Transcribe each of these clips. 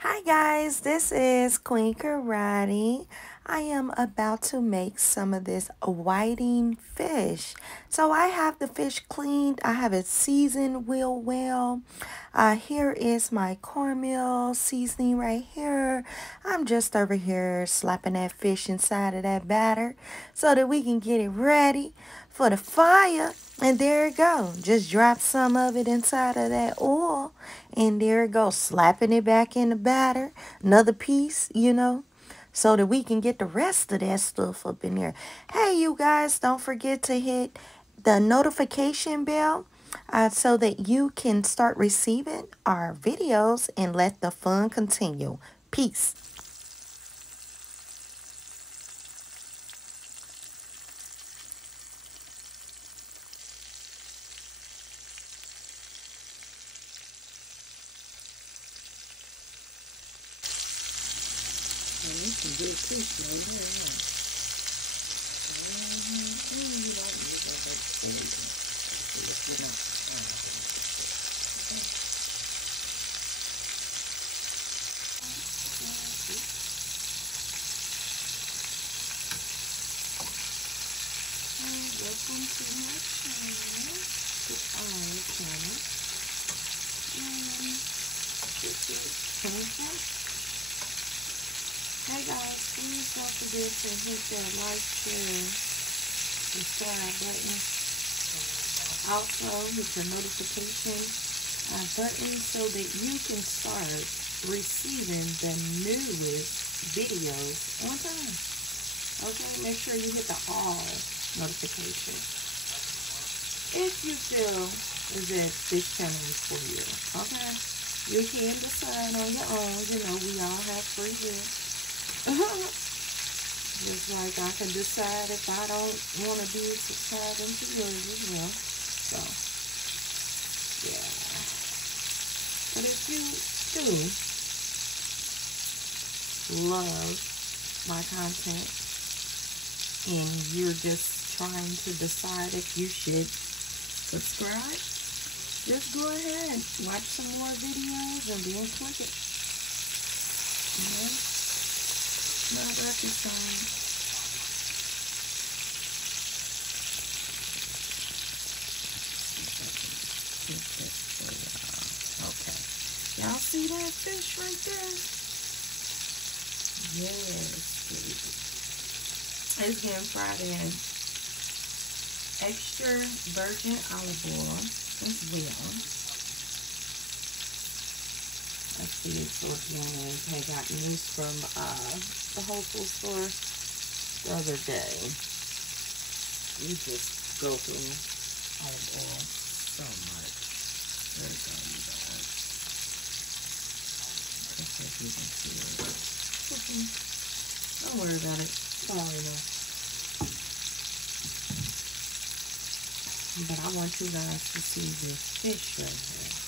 Hi guys, this is Queen Karate. I am about to make some of this whiting fish. So I have the fish cleaned. I have it seasoned real well. Here is my cornmeal seasoning right here. I'm just over here slapping that fish inside of that batter so that we can get it ready for the fire. And there it go. Just drop some of it inside of that oil. And there it goes. Slapping it back in the batter. Another piece, so that we can get the rest of that stuff up in there. Hey, you guys, don't forget to hit the notification bell so that you can start receiving our videos and let the fun continue. Peace. And you can get a piece right here, huh? You don't need that much seasoning. Look it up. Welcome to my channel. To our channel. Hey guys, please don't forget to hit that like, share, subscribe button. Also, hit the notification button so that you can start receiving the newest videos on time. Okay, make sure you hit the all notification. If you feel that this channel is for you, okay? You can decide on your own. We all have free will. Just like I can decide if I don't want to be subscribing to yours as well. So, yeah. But if you do love my content and you're just trying to decide if you should subscribe, just go ahead, watch some more videos and then click it. Not rocket science. Okay. Y'all see that fish right there? Yes. It's getting fried in extra virgin olive oil as well. Let's see, so again, I got news from the Whole Foods store the other day. You just go through olive oil so much. There you go, you guys. If you can see it. Okay. Don't worry about it. Sorry, no. But I want you guys to see this fish right here.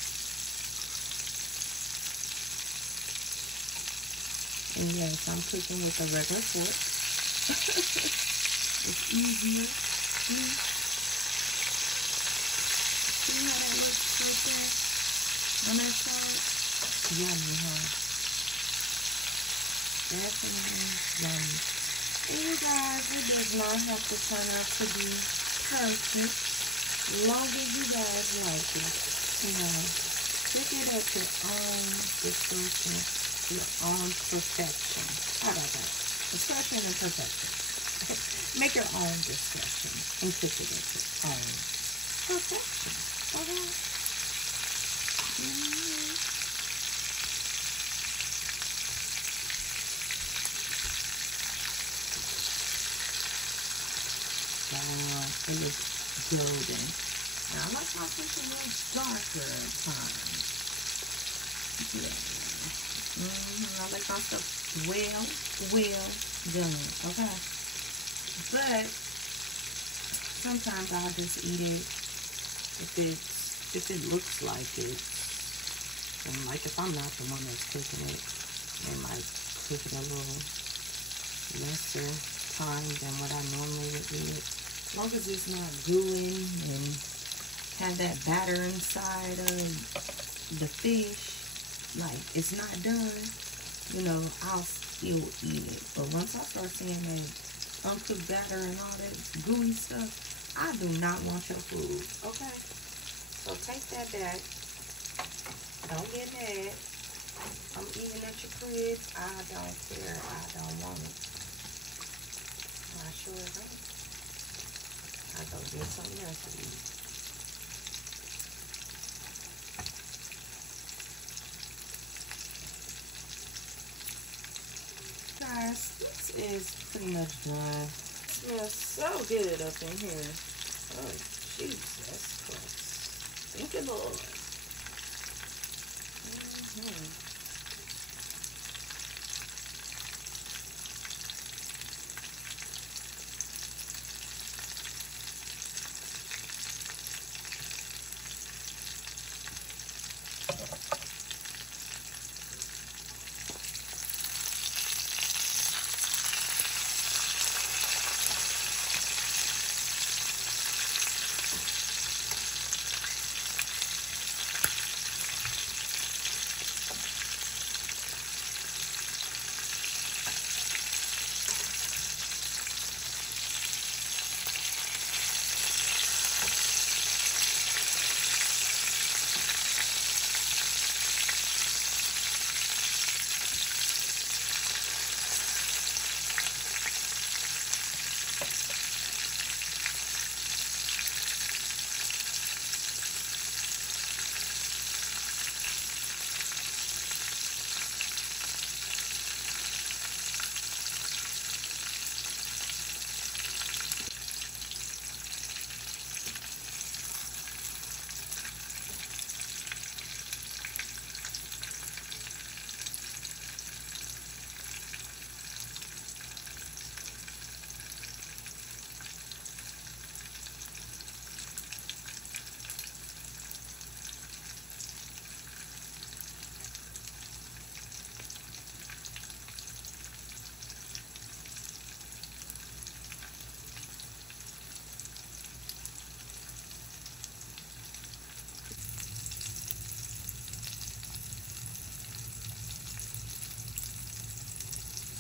And yes, I'm cooking with a regular fork. It's easier. See how that looks right there on that side? Yummy, huh? Definitely yummy. And you guys, it does not have to turn out to be perfect. As long as you guys like it, pick it at your own discretion, your own perfection. How about that? Discretion and perfection. Make your own discretion and cook it at your own perfection. Okay? It is golden. Now, I like my fish a little darker at times. Yeah. I like my stuff well done. Okay? But sometimes I'll just eat it if it looks like it. And like if I'm not the one that's cooking it, they might cook it a little lesser time than what I normally would eat it. As long as it's not gooey and have that batter inside of the fish, like it's not done, you know, I'll still eat it. But once I start seeing that uncooked batter and all that gooey stuff, I do not want your food, okay? So take that back. Don't get mad. I'm eating at your crib. I don't care. I don't want it. I sure don't. I go get something else to eat. Guys, this is pretty much done. It smells so good up in here. Oh, Jesus Christ. Thank you, Lord.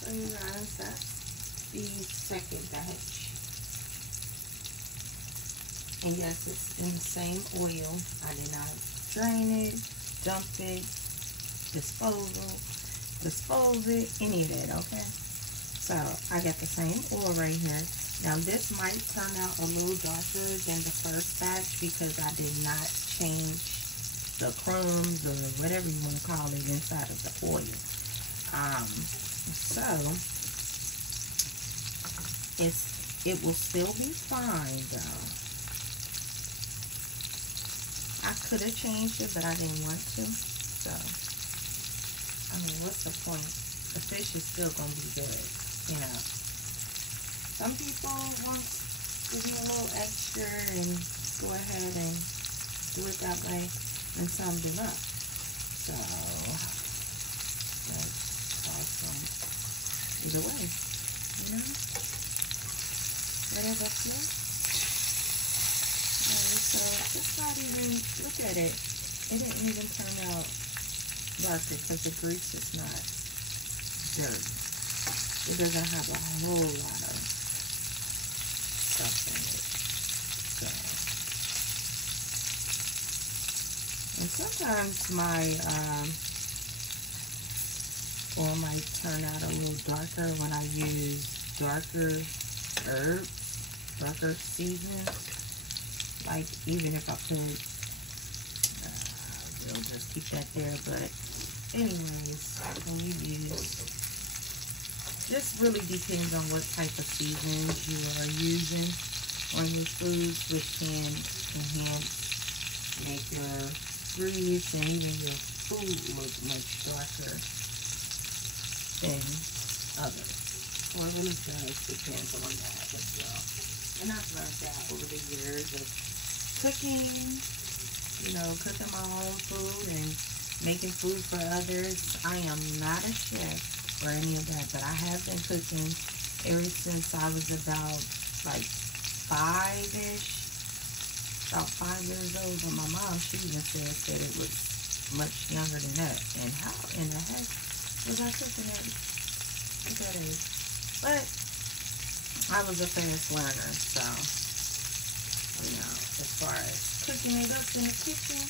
So you guys, that's the second batch. And yes, it's in the same oil. I did not drain it, dump it, dispose it, any of that, okay? So I got the same oil right here. Now this might turn out a little darker than the first batch because I did not change the crumbs or whatever you want to call it inside of the oil. So it will still be fine though. I could have changed it, but I didn't want to. So I mean, what's the point? The fish is still gonna be good, you know. Some people want to do a little extra and go ahead and do it that way, and some do not. So that's awesome. Either way, you know, whatever floats. Alright, so it's not even, look at it. It didn't even turn out darker because the grease is not dirty. It doesn't have a whole lot of stuff in it. So, and sometimes my oil might turn out a little darker when I use darker herbs, darker seasonings. Like even if I put, we'll just keep that there. But anyways, when you use, this really depends on what type of seasons you are using on your foods, which can enhance, make your grease and even your food look much darker than others. Or it really does depend on that as well. And I've learned that over the years of cooking, you know, cooking my own food and making food for others. I am not a chef or any of that, but I have been cooking ever since I was about like 5-ish, about 5 years old. And my mom, she even said that it was much younger than that. And how in the heck was I cooking it at that age? But I was a fast learner, so, you know, as far as cooking it up in the kitchen,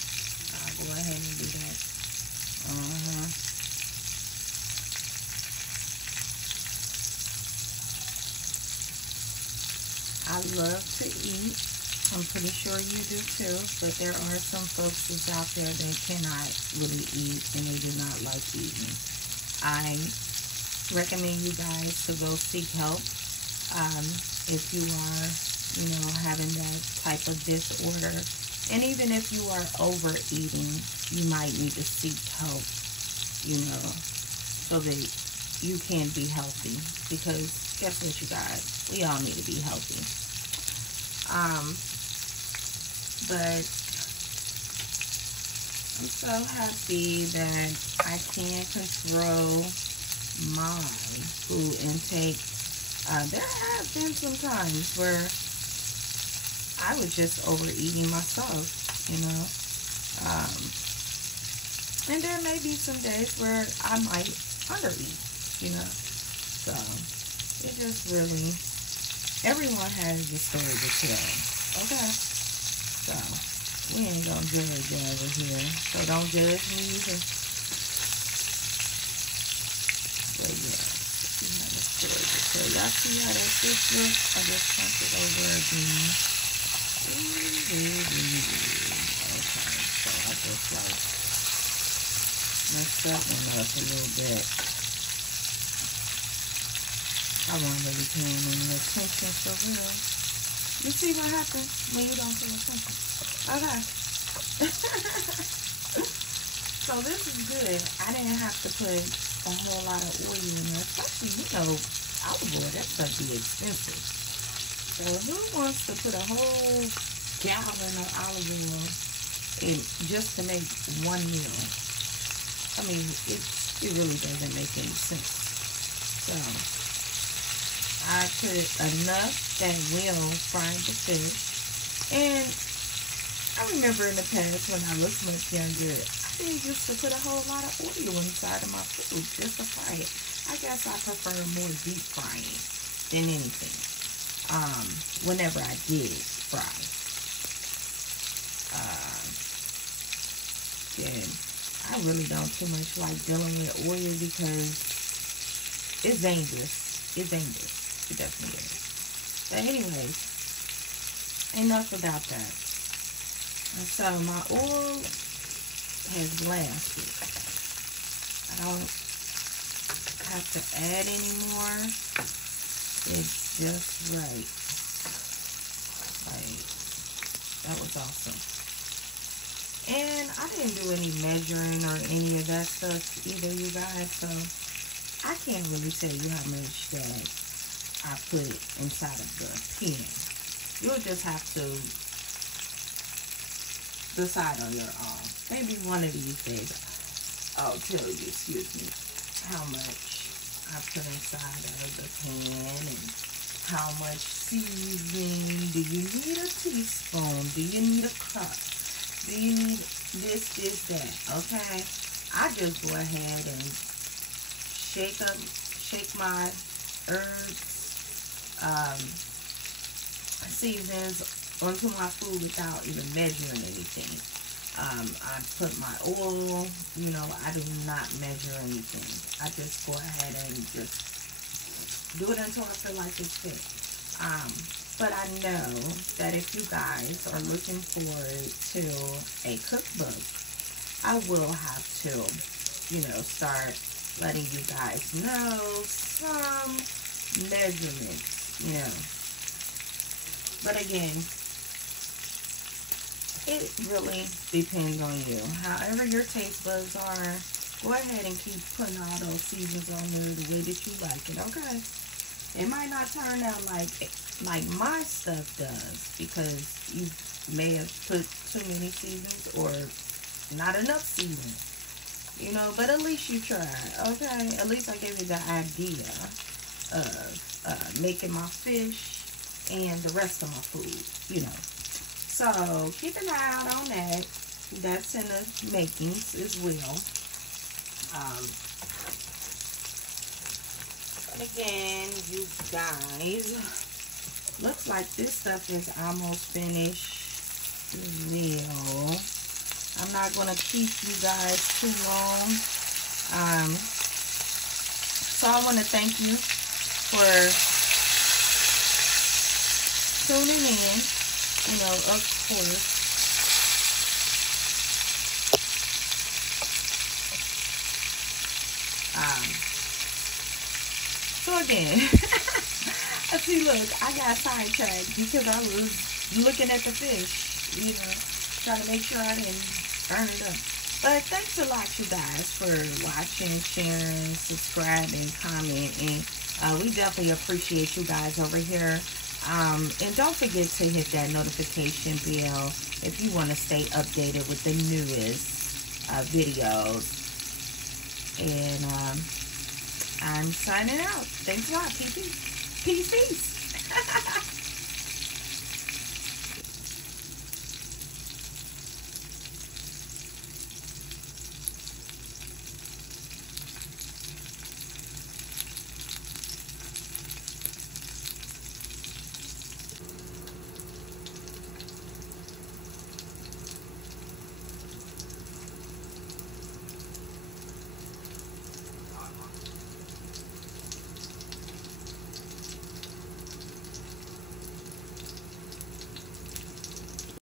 I'll go ahead and do that. I love to eat. I'm pretty sure you do too, but there are some folks that's out there that cannot really eat and they do not like eating. I recommend you guys to go seek help. If you are, you know, having that type of disorder, and even if you are overeating, you might need to seek help, you know, so that you can be healthy, because guess what, you guys, we all need to be healthy. But I'm so happy that I can control my food intake. There have been some times where I was just overeating myself, you know. And there may be some days where I might undereat, you know. So it just really, everyone has a story to tell, okay? So we ain't gonna judge over here, so don't judge me either. But yeah, you have a story to tell. Y'all see how that fish looks? I just turned it over again. Okay, so I just like messed that one up a little bit. I wasn't really paying any attention for real. You see what happens when you don't pay attention. Okay. So this is good. I didn't have to put a whole lot of oil in there. Especially, you know, olive oil, that stuff be expensive. So who wants to put a whole gallon of olive oil in just to make one meal? I mean, it really doesn't make any sense. So I put enough that will fry the fish. And I remember in the past when I was much younger, I didn't used to put a whole lot of oil inside of my food just to fry it. I guess I prefer more deep frying than anything. Whenever I did fry. And I really don't too much like dealing with oil because it's dangerous. It's dangerous. It definitely is. But anyways, enough about that. And so my oil has lasted. I don't have to add any more. It's just right. Like, that was awesome. And I didn't do any measuring or any of that stuff either, you guys. So I can't really tell you how much that I put inside of the pan. You'll just have to decide on your own. Maybe one of these days I'll tell you, excuse me, how much I put inside of the pan and how much seasoning. Do you need a teaspoon? Do you need a cup? Do you need this, that? Okay? I just go ahead and shake my herbs, seasons onto my food without even measuring anything. I put my oil, you know, I do not measure anything. I just go ahead and just do it until I feel like it's fit. But I know that if you guys are looking forward to a cookbook, I will have to, you know, start letting you guys know some measurements, you know. But again, it really depends on you. However your taste buds are, go ahead and keep putting all those seasons on there the way that you like it, okay? It might not turn out like my stuff does, because you may have put too many seasons or not enough seasons, you know, but at least you tried, okay? At least I gave you the idea of making my fish and the rest of my food, you know. So keep an eye out on that. that's in the makings as well. And again, you guys, looks like this stuff is almost finished as well. I'm not going to keep you guys too long. So I want to thank you for tuning in. You know, of course. So again, see, look, I got sidetracked because I was looking at the fish, you know, trying to make sure I didn't burn it up. But thanks a lot, you guys, for watching, sharing, subscribing, commenting. We definitely appreciate you guys over here. And don't forget to hit that notification bell if you want to stay updated with the newest videos. And I'm signing out. Thanks a lot, PP. Peace, peace.